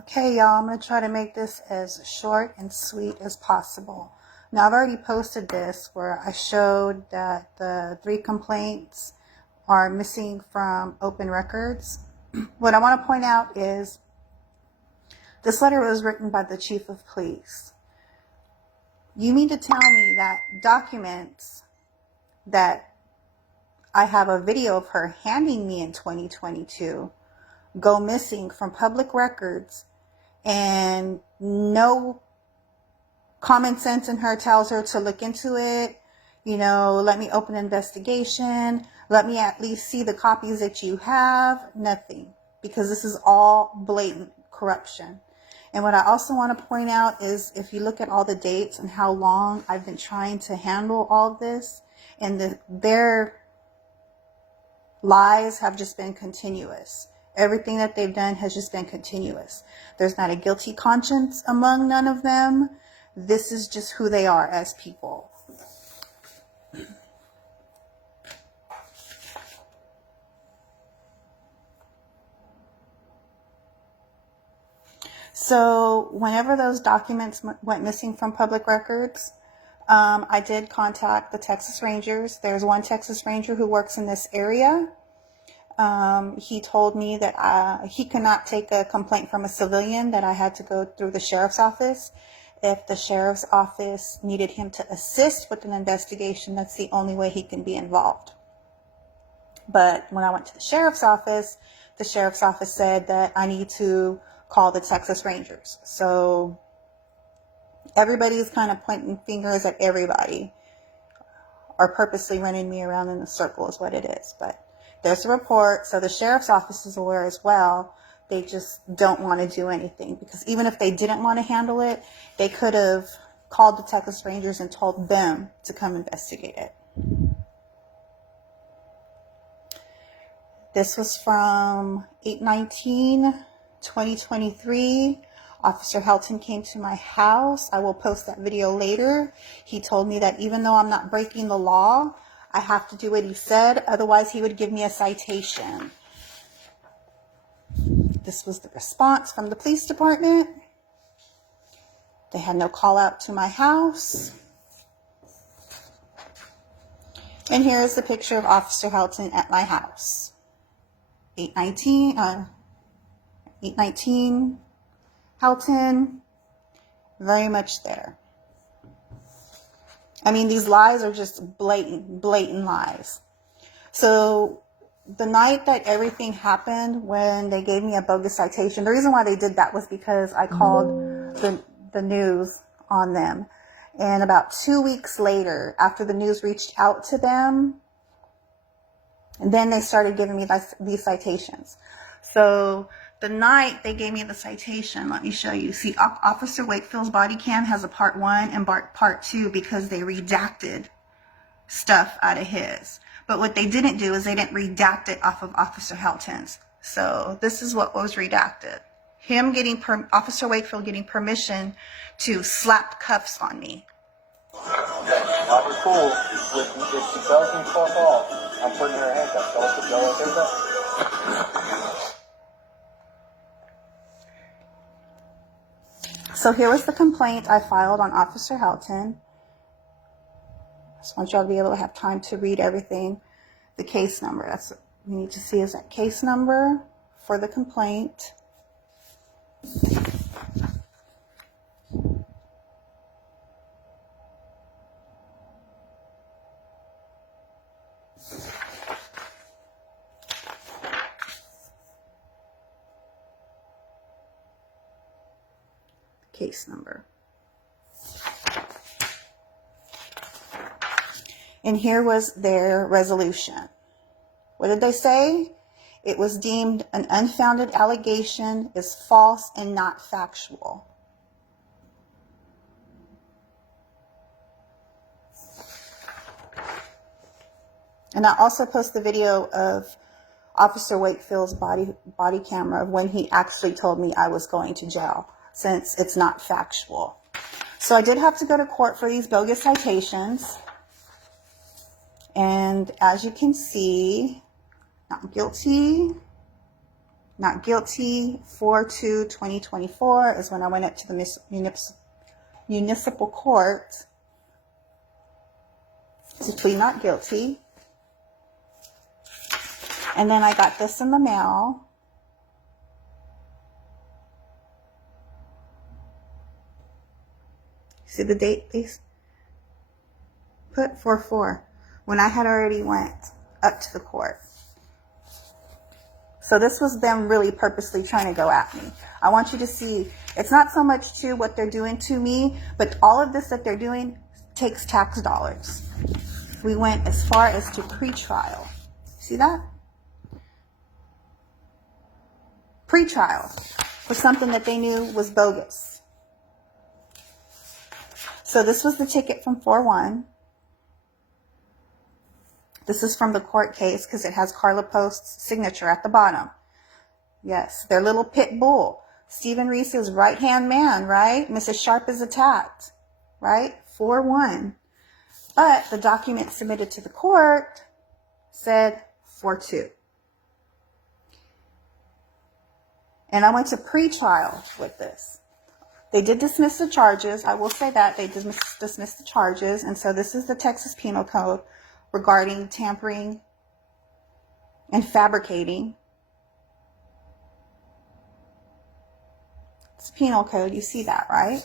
Okay, y'all, I'm going to try to make this as short and sweet as possible. Now, I've already posted this where I showed that the 3 complaints are missing from open records. What I want to point out is this letter was written by the chief of police. You mean to tell me that documents that I have a video of her handing me in 2022 go missing from public records, and no common sense in her tells her to look into it, let me open an investigation, let me at least see the copies that you have? Nothing, because this is all blatant corruption. And what I also want to point out is if you look at all the dates and how long I've been trying to handle all of this, and their lies have just been continuous. Everything that they've done has just been continuous. There's not a guilty conscience among none of them. This is just who they are as people. So whenever those documents went missing from public records, I did contact the Texas Rangers. There's one Texas Ranger who works in this area. He told me that he could not take a complaint from a civilian, that I had to go through the sheriff's office. If the sheriff's office needed him to assist with an investigation, that's the only way he can be involved. But when I went to the sheriff's office said that I need to call the Texas Rangers. So everybody's kind of pointing fingers at everybody, or purposely running me around in a circle is what it is. But there's a report, so the sheriff's office is aware as well. They just don't want to do anything, because even if they didn't want to handle it, they could have called the Texas Rangers and told them to come investigate it. This was from 8/19/2023. Officer Helton came to my house. I will post that video later. He told me that even though I'm not breaking the law, I have to do what he said, otherwise he would give me a citation. This was the response from the police department. They had no call out to my house. And here is the picture of Officer Helton at my house. 8/19 Helton, very much there. I mean, these lies are just blatant lies. So the night that everything happened, when they gave me a bogus citation, the reason why they did that was because I called the news on them. And about 2 weeks later, after the news reached out to them, and then they started giving me these citations. So the night they gave me the citation, let me show you. See, Officer Wakefield's body cam has a part 1 and part 2 because they redacted stuff out of his. But what they didn't do is they didn't redact it off of Officer Helton's. So this is what was redacted. Him getting, Officer Wakefield getting permission to slap cuffs on me. Not cool. If she tells me fuck off, I'm putting her in handcuffs. Y'all okay with that? So here was the complaint I filed on Officer Helton. I just want y'all to be able to have time to read everything. The case number, that's what we need to see, is that case number for the complaint. Case number. And here was their resolution. What did they say? It was deemed an unfounded allegation, is false and not factual. And I also post the video of Officer Wakefield's body camera of when he actually told me I was going to jail, since it's not factual. So I did have to go to court for these bogus citations. And as you can see, not guilty. not guilty. 4/2/2024 is when I went up to the municipal court to plead not guilty. And then I got this in the mail. See the date, please? Put 4/4, when I had already went up to the court. So this was them really purposely trying to go at me. I want you to see, it's not so much to what they're doing to me, but all of this that they're doing takes tax dollars. We went as far as to pretrial. See that? Pretrial for something that they knew was bogus. So this was the ticket from 4/1. This is from the court case because it has Carla Post's signature at the bottom. Yes, their little pit bull. Stephen Reese's right-hand man, right? Mrs. Sharp is attacked, right? 4/1. But the document submitted to the court said 4/2. And I went to pretrial with this. They did dismiss the charges. I will say that. They dismissed the charges. And so this is the Texas Penal Code regarding tampering and fabricating. It's Penal Code. You see that, right?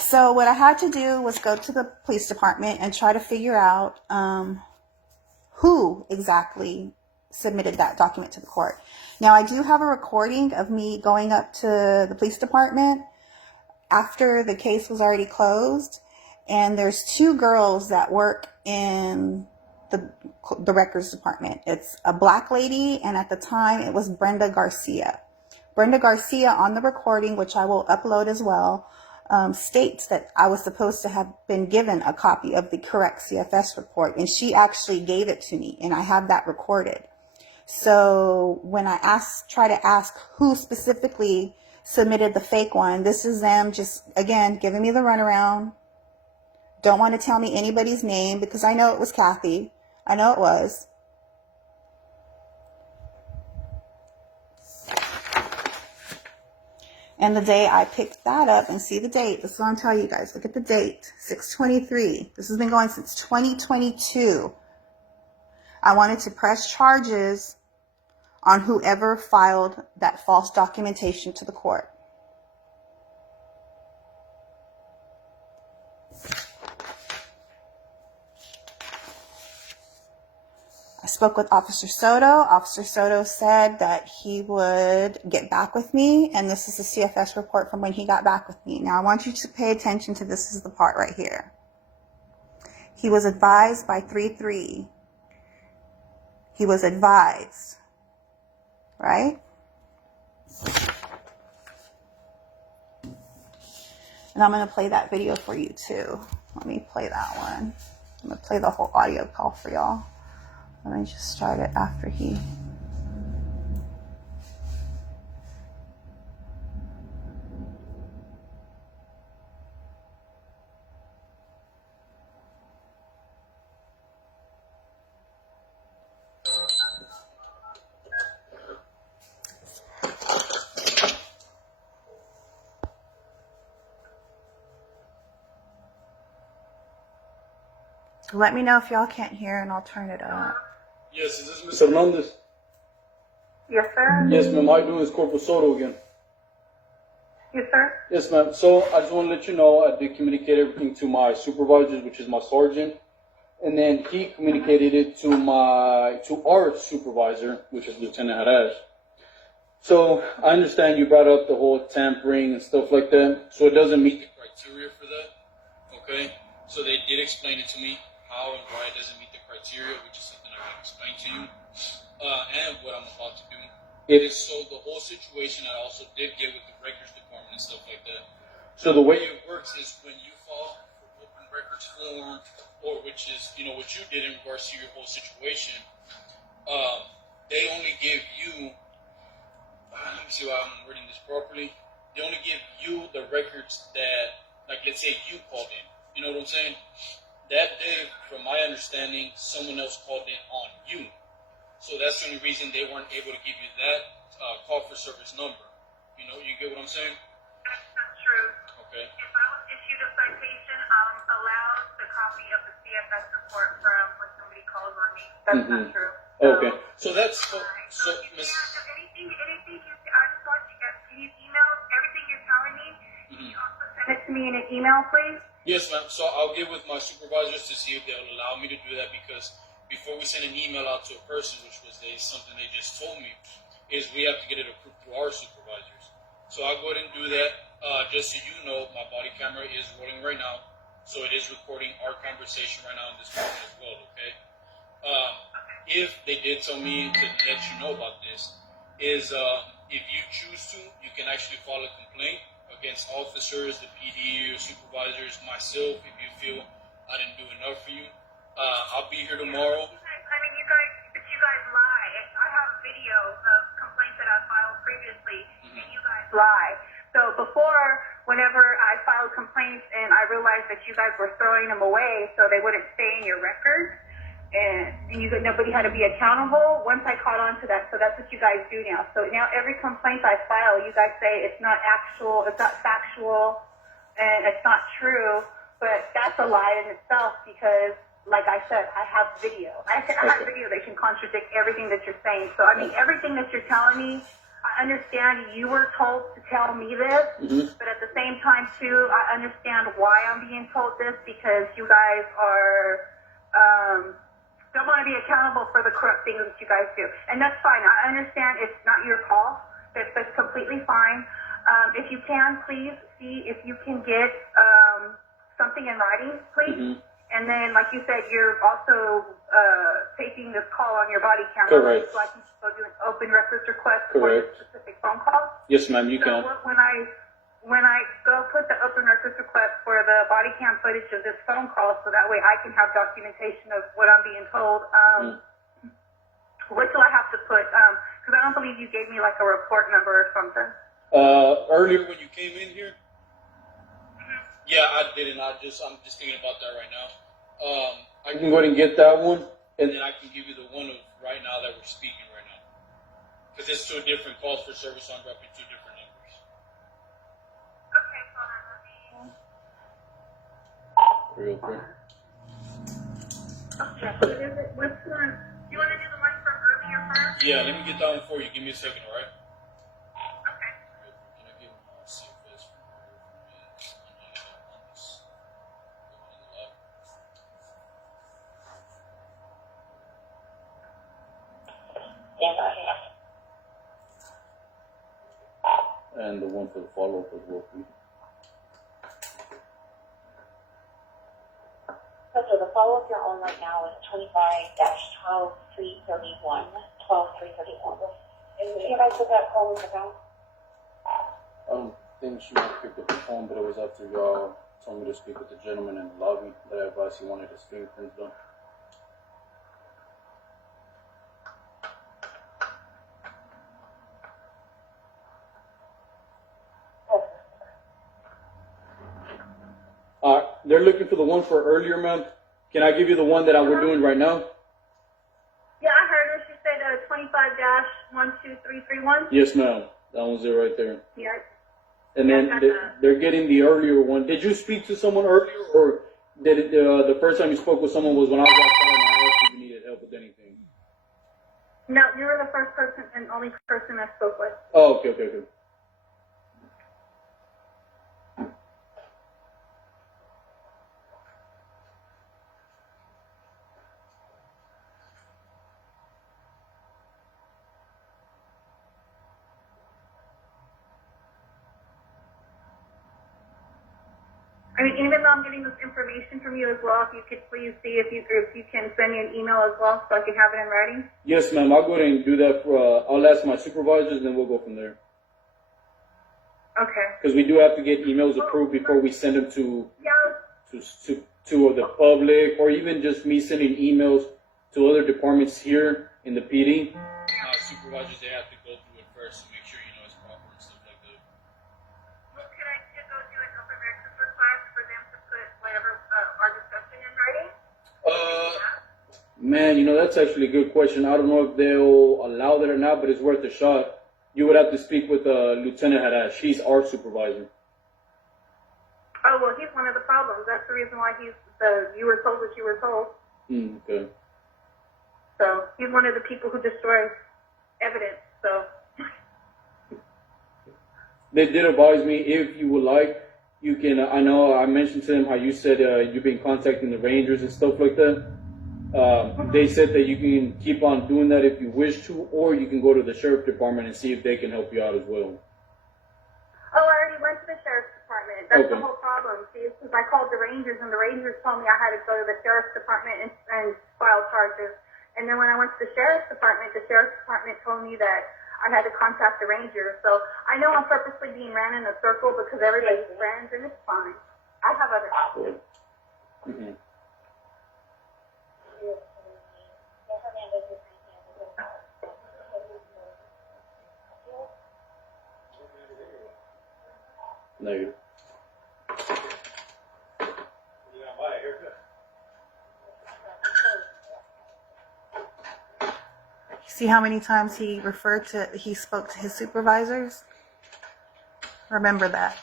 So what I had to do was go to the police department and try to figure out who exactly submitted that document to the court. Now, I do have a recording of me going up to the police department after the case was already closed. And there's two girls that work in the records department. It's a black lady, and at the time it was Brenda Garcia. Brenda Garcia on the recording, which I will upload as well, states that I was supposed to have been given a copy of the correct CFS report, and she actually gave it to me, and I have that recorded. So when I try to ask who specifically submitted the fake one, this is them just, again, giving me the runaround. Don't want to tell me anybody's name because I know it was Kathy. I know it was. And the day I picked that up, and see the date, this is what I'm telling you guys. Look at the date, 6/23. This has been going since 2022. I wanted to press charges on whoever filed that false documentation to the court. I spoke with Officer Soto. Officer Soto said that he would get back with me, and this is the CFS report from when he got back with me. Now, I want you to pay attention to this. This is the part right here. He was advised by 3/3. He was advised, right? And I'm going to play that video for you too. Let me play that one. I'm going to play the whole audio call for y'all. Let me just start it after he... Let me know if y'all can't hear and I'll turn it up. Yes, is this Ms. Hernandez? Yes, sir. Yes, ma'am. How you doing? It's Corporal Soto again. Yes, sir. Yes, ma'am. So I just want to let you know I did communicate everything to my supervisors, which is my sergeant, and then he communicated it to our supervisor, which is Lieutenant Haraj. So I understand you brought up the whole tampering and stuff like that. So it doesn't meet the criteria for that. Okay. So they did explain it to me how and why it doesn't meet the criteria, which is something I can explain to you. And what I'm about to do. It is so the whole situation I also did get with the records department and stuff like that. So the way it works is when you file for open records form, or which is, what you did in regards to your whole situation, they only give you, let me see how I'm wording this properly. They only give you the records that, like, let's say you called in. You know what I'm saying? That day, from my understanding, someone else called in on you. So that's the only reason they weren't able to give you that call for service number. You know, you get what I'm saying? That's not true. Okay. If I was issued a citation, I'm allowed the copy of the CFS report from when somebody calls on me. That's not true. Okay. So that's so If Miss. anything, I just want you guys, can you email everything you're telling me? Can you also send it to me in an email, please? Yes, ma'am. So I'll get with my supervisors to see if they'll allow me to do that, because before we send an email out to a person, which was something they just told me, is we have to get it approved through our supervisors. So I'll go ahead and do that. Just so you know, my body camera is rolling right now, so it is recording our conversation right now in this moment as well. Okay. If they did tell me to let you know about this, is if you choose to, you can actually file a complaint against officers, the PD, your supervisors, myself, if you feel I didn't do enough for you. I'll be here tomorrow. You guys lie. I have video of complaints that I filed previously, and you guys lie. So before, whenever I filed complaints and I realized that you guys were throwing them away so they wouldn't stay in your record, and nobody had to be accountable, once I caught on to that, so that's what you guys do now. So now every complaint I file, you guys say it's not factual, and it's not true, but that's a lie in itself because, like I said, I have video. I have video that can contradict everything that you're saying. So, I mean, everything that you're telling me, I understand you were told to tell me this, but at the same time, too, I understand why I'm being told this, because you guys are, don't want to be accountable for the corrupt things that you guys do. And that's fine. I understand it's not your call. That's completely fine. If you can, please see if you can get something in writing, please. And then, like you said, you're also taping this call on your body camera. Correct. So I can go do an open records request Correct. for a specific phone call. Yes, ma'am, you So can. when I go put the open records request for the body cam footage of this phone call, so that way I can have documentation of what I'm being told, what do I have to put? Because I don't believe you gave me like a report number or something. Earlier when you came in here, yeah, I didn't. I'm just thinking about that right now. I can go ahead and get that one, and then I can give you the one of right now that we're speaking right now, because it's two different calls for service on repping two different numbers. Okay, hold on, let me. Real quick. Okay, what is it? Which one? Do you want to do the one from earlier first? Yeah, let me get that one for you. Give me a second, all right? Okay. Can I get my CFS from and the one for the follow-up as well, please. So the follow-up you're on right now is 25-12331. 12331. You guys put that call in the phone? I don't think she might pick up the phone, but it was after y'all told me to speak with the gentleman in the lobby that I advised he wanted his fingerprints done. They're looking for the one for earlier, ma'am. Can I give you the one that we're doing right now? Yeah, I heard her. She said 25-12331. Yes, ma'am. That one's it right there. Yeah. And then they're getting the earlier one. Did you speak to someone earlier, or did it, the first time you spoke with someone was when I walked out and I asked if you needed help with anything? No, you were the first person and only person I spoke with. Oh, okay. I mean, even though I'm getting this information from you as well, if you could please see if you can send me an email as well so I can have it in writing. Yes, ma'am. I'll go ahead and do that. I'll ask my supervisors, and then we'll go from there. Okay. Because we do have to get emails approved before we send them to Yeah. to the public, or even just me sending emails to other departments here in the PD. Supervisors, they have to go through it first to make sure you know it's proper and stuff like that. Well, could I just go do an open records request for them to put whatever our discussion in writing? Man, that's actually a good question. I don't know if they'll allow that or not, but it's worth a shot. You would have to speak with Lieutenant Harash. He's our supervisor. Oh, well, he's one of the problems. That's the reason why you were told what you were told. Okay. So he's one of the people who destroys evidence. So They did advise me, if you would like, you can, I know I mentioned to them how you said you've been contacting the Rangers and stuff like that. They said that you can keep on doing that if you wish to, or you can go to the Sheriff Department and see if they can help you out as well. Oh, I already went to the sheriff's department. That's Okay. the whole problem. See, because I called the Rangers, and the Rangers told me I had to go to the sheriff's department and file charges. And then when I went to the sheriff's department told me that I had to contact the Rangers. So I know I'm purposely being ran in a circle because everybody's friends, and it's fine. I have other options. Mm-hmm. Negative. See how many times he spoke to his supervisors? Remember that.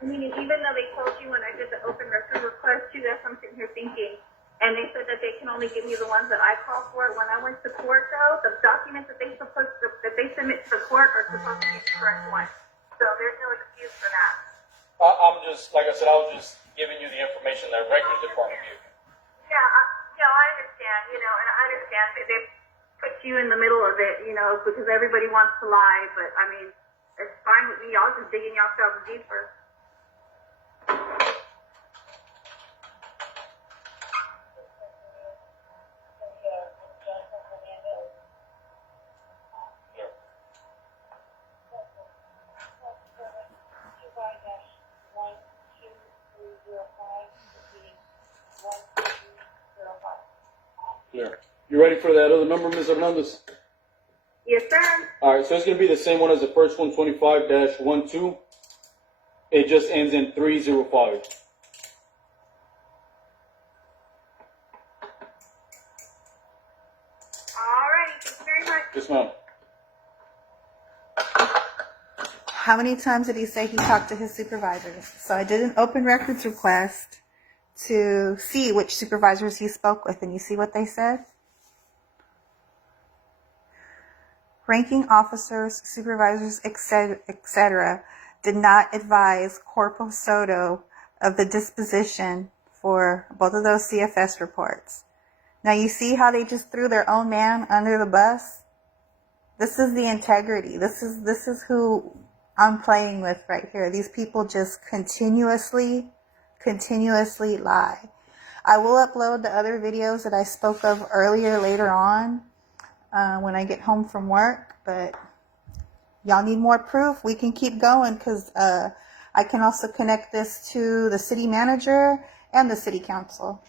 I mean, even though they told you when I did the open record request too, that's what I'm sitting here thinking. And they said that they can only give me the ones that I call for. When I went to court, though, the documents that they submit to the court are supposed to be the correct ones. So there's no excuse for that. I'm just, like I said, I was just giving you the information that Records Department gave you. Yeah, I understand, and I understand that they put you in the middle of it, because everybody wants to lie, but I mean, it's fine with me. Y'all just digging yourselves deeper. Clear. You ready for that other number, Ms. Hernandez? Yes, sir. All right, so it's going to be the same one as the first one, 25-12. It just ends in 305. Alrighty, thank you very much. Yes, ma'am. How many times did he say he talked to his supervisors? So I did an open records request to see which supervisors he spoke with, and you see what they said? Ranking officers, supervisors, etc., did not advise Corporal Soto of the disposition for both of those CFS reports. Now you see how they just threw their own man under the bus? This is the integrity. This is who I'm playing with right here. These people just continuously lie. I will upload the other videos that I spoke of earlier later on when I get home from work, but y'all need more proof. We can keep going because I can also connect this to the city manager and the city council.